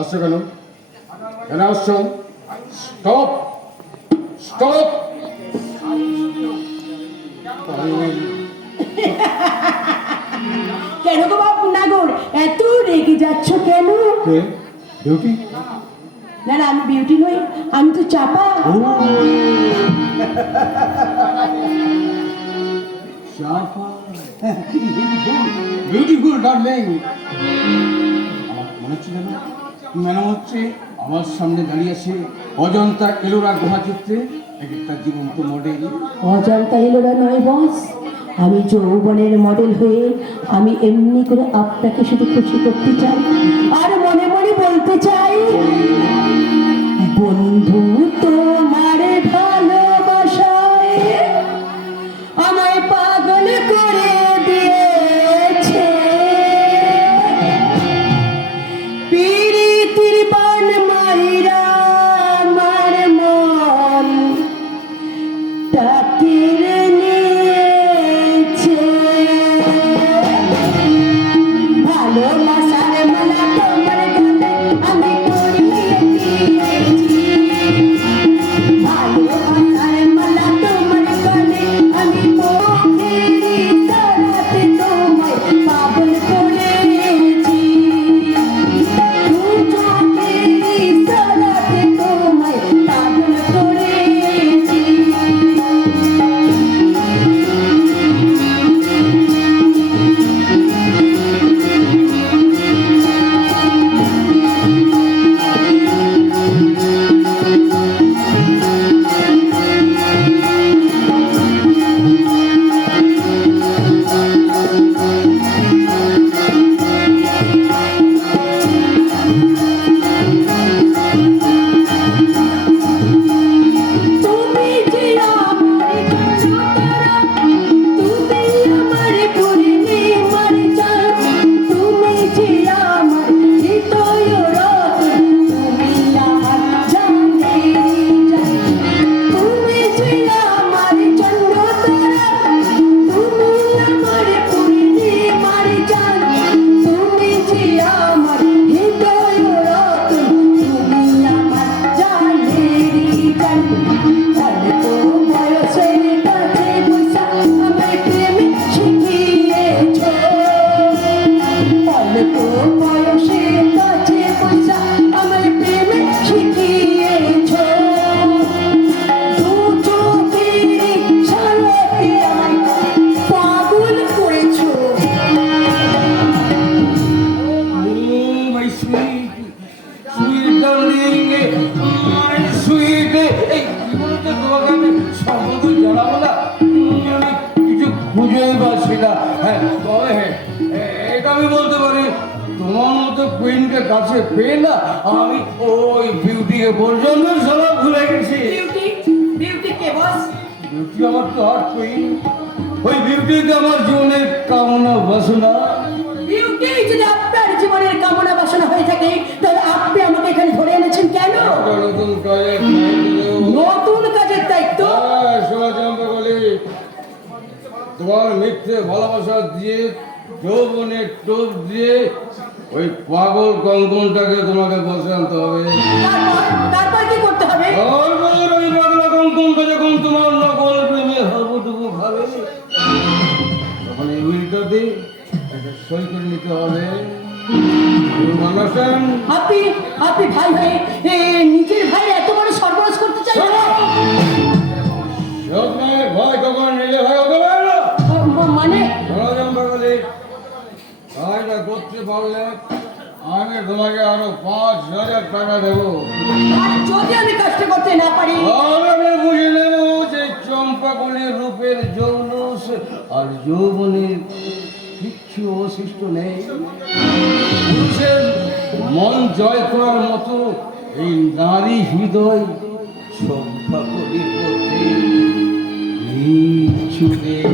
আসছো কেন? কেন আসছো? স্টপ স্টপ কেন গো বাবু নাগর? এত রেগে যাচ্ছ কেন? কে? ডিউটি না না আমি বিউটি নই আমি তো চাপা। চাপা? বিউটিফুল ডার্লিং আমার মনে হচ্ছে মনে হচ্ছে আমার সামনে দাঁড়িয়ে আছে অজন্তা এলোরা গুহা চিত্রে এক একটা জীবন্ত মডেল অজান্তা এলোরা নয় বস আমি যৌবনের মডেল হয়ে আমি এমনি করে আপনাকে শুধু খুশি করতে চাই। আর মনে মনে বলতে চাই, বন্ধু তোমার ভালোবাসায় আমায় পাগল করে খুঁজেই পাচ্ছি না। হ্যাঁ তবে হ্যাঁ এটা আমি বলতে পারি তোমার মতো কুইনকে কাছে পেয়ে না আমি ওই বিউটিকে পর্যন্ত সব ভুলে গেছি। বিউটি বিউটি কে বস বিউটি আমার তো আর কুইন ওই বিউটিকে আমার জীবনের কামনা বাসনা। তোমার মিথ্যে ভালোবাসা দিয়ে যৌবনের টোপ দিয়ে ওই পাগল কঙ্কনটাকে তোমাকে বসে আনতে হবে। তারপর তারপর কি করতে হবে? ওই পাগলা কঙ্কনটা যখন তোমার নকল প্রেমে তখন এই উইলটাতে একটা সই করে নিতে হবে। আপনি আপনি ভাই হয়ে ষড়যন্ত্র বলি কাজটা করতে পারলে আমি তোমাকে আরও পাঁচ হাজার টাকা দেবো। যদি আমি কষ্ট করতে না পারি? আমি বুঝে নেব যে চম্পাকলির রূপের জৌলুস আর যৌবনের কিচ্ছু অবশিষ্ট নেই। মন জয় করার মতো এই নারী হৃদয় কিচ্ছু নেই।